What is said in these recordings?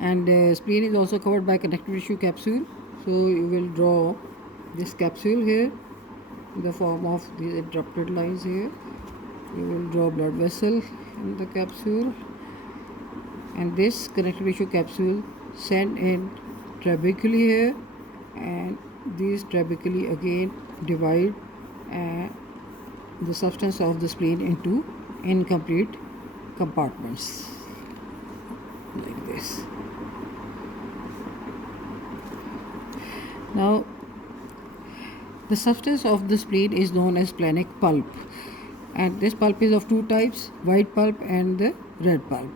And spleen is also covered by connective tissue capsule. So you will draw this capsule here in the form of these interrupted lines here. You will draw blood vessel in the capsule, and this connective tissue capsule send in trabeculae here, and these trabeculae again divide the substance of the spleen into incomplete compartments like this. Now, the substance of the spleen is known as splenic pulp, and this pulp is of two types, white pulp and the red pulp.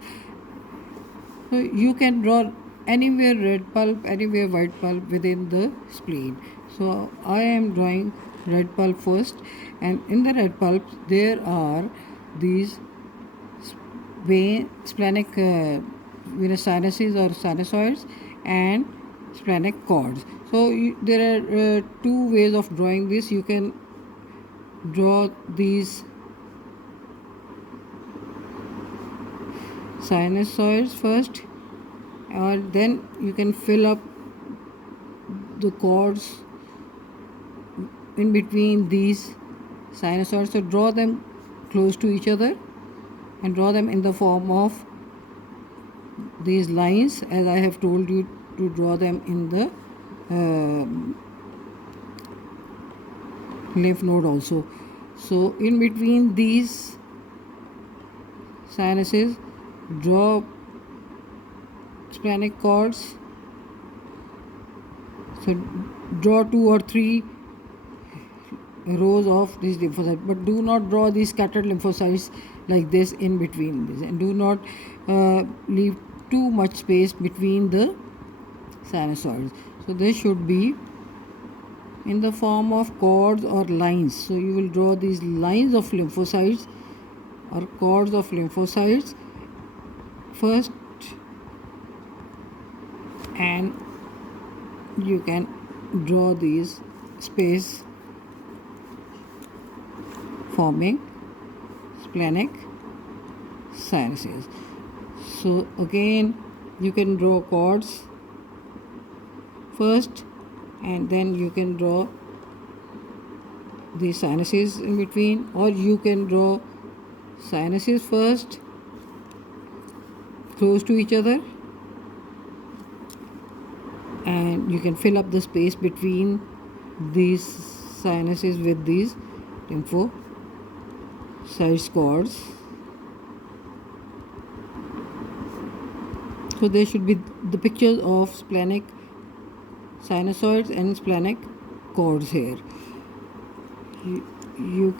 So you can draw anywhere red pulp, anywhere white pulp within the spleen. So I am drawing red pulp first, and in the red pulp there are these splenic venous sinuses or sinusoids and splenic cords. So there are two ways of drawing this. You can draw these sinusoids first, or then you can fill up the cords in between these sinusoids. So draw them close to each other and draw them in the form of these lines, as I have told you to draw them in the lymph node also. So in between these sinuses, draw splenic cords. So draw 2 or 3 rows of these lymphocytes, but do not draw these scattered lymphocytes like this in between this, and do not leave too much space between the sinusoids. So this should be in the form of cords or lines. So you will draw these lines of lymphocytes or cords of lymphocytes first, and you can draw these space forming splenic sinuses. So again you can draw cords first, and then you can draw the sinuses in between, or you can draw sinuses first close to each other, and you can fill up the space between these sinuses with these lymphocyte cords. So there should be the pictures of splenic sinusoids and splenic cords here. You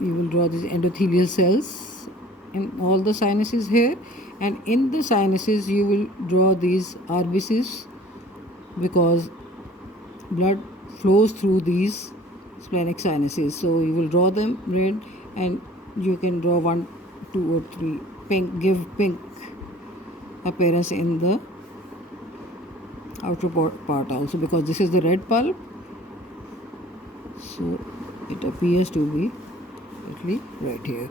will draw these endothelial cells in all the sinuses here, and in the sinuses you will draw these RBCs, because blood flows through these splenic sinuses. So you will draw them red, and you can draw 1, 2 or 3 pink, give pink appearance in the outer part also, because this is the red pulp, so it appears to be actually right here.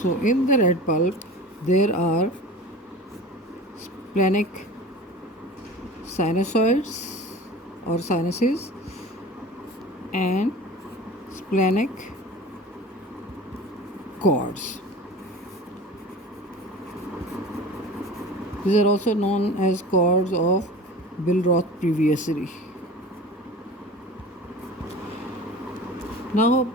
So in the red pulp there are splenic sinusoids or sinuses and splenic cords. These are also known as cords of Billroth-Previeri. Now,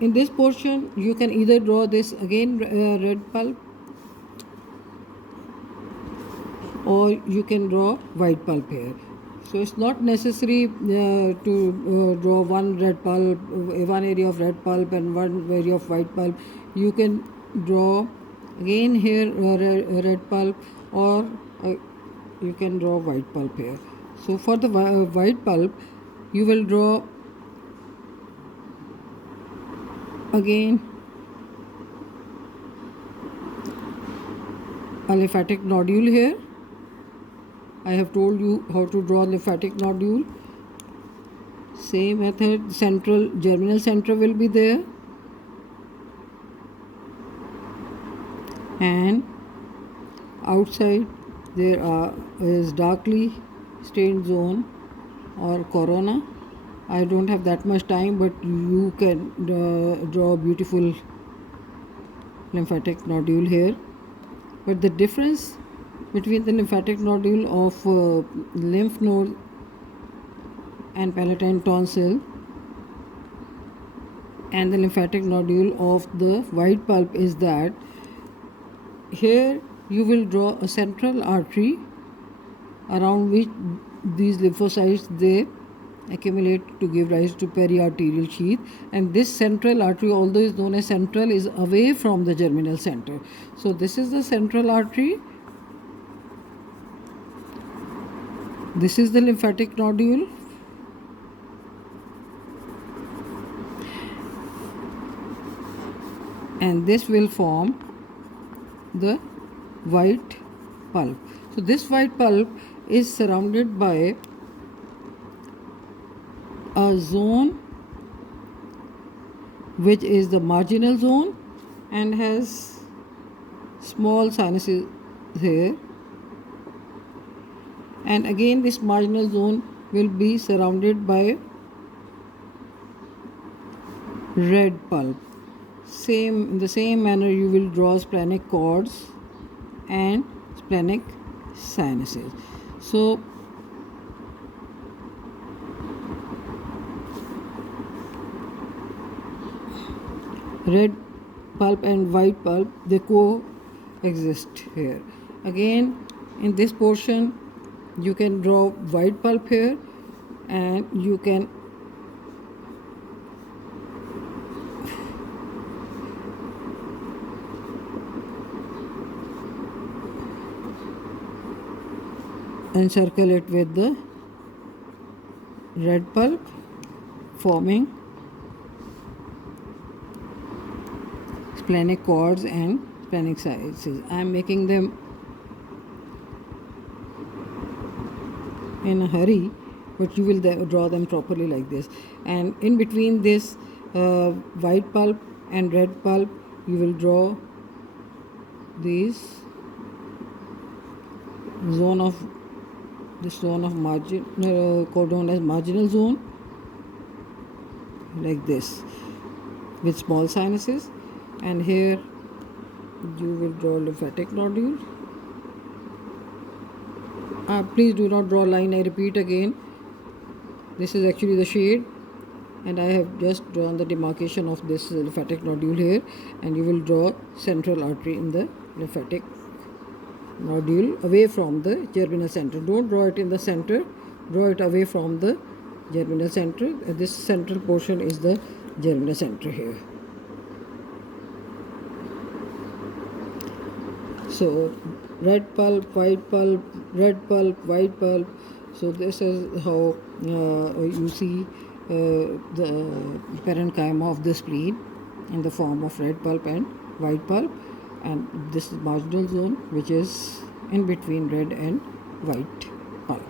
in this portion, you can either draw this again red pulp, or you can draw white pulp here. So it's not necessary to draw one red pulp, one area of red pulp and one area of white pulp. You can draw again here red pulp, or you can draw white pulp here. So for the white pulp, you will draw again a lymphatic nodule here. I have told you how to draw lymphatic nodule. Same method, central germinal center will be there, and Outside there is darkly stained zone or corona. I don't have that much time, but you can draw a beautiful lymphatic nodule here. But the difference between the lymphatic nodule of lymph node and palatine tonsil and the lymphatic nodule of the white pulp is that here you will draw a central artery around which these lymphocytes they accumulate to give rise to periarterial sheath, and this central artery, although is known as central, is away from the germinal center. So this is the central artery, this is the lymphatic nodule, and this will form the white pulp. So this white pulp is surrounded by a zone which is the marginal zone and has small sinuses here, and again this marginal zone will be surrounded by red pulp. In the same manner you will draw splenic cords and splenic sinuses. So red pulp and white pulp they coexist here. Again in this portion you can draw white pulp here, and you can encircle it with the red pulp, forming splenic cords and splenic sinuses. I am making them in a hurry, but you will draw them properly like this. And in between this white pulp and red pulp, you will draw these zone of margin, called known as marginal zone, like this, with small sinuses, and here you will draw lymphatic nodule. Please do not draw line, I repeat again. This is actually the shade, and I have just drawn the demarcation of this lymphatic nodule here, and you will draw central artery in the lymphatic nodule away from the germinal center. Don't draw it in the center, draw it away from the germinal center. This central portion is the germinal center here. So red pulp, white pulp, red pulp, white pulp. So this is how you see the parenchyma of the spleen in the form of red pulp and white pulp, and this is marginal zone which is in between red and white pulp.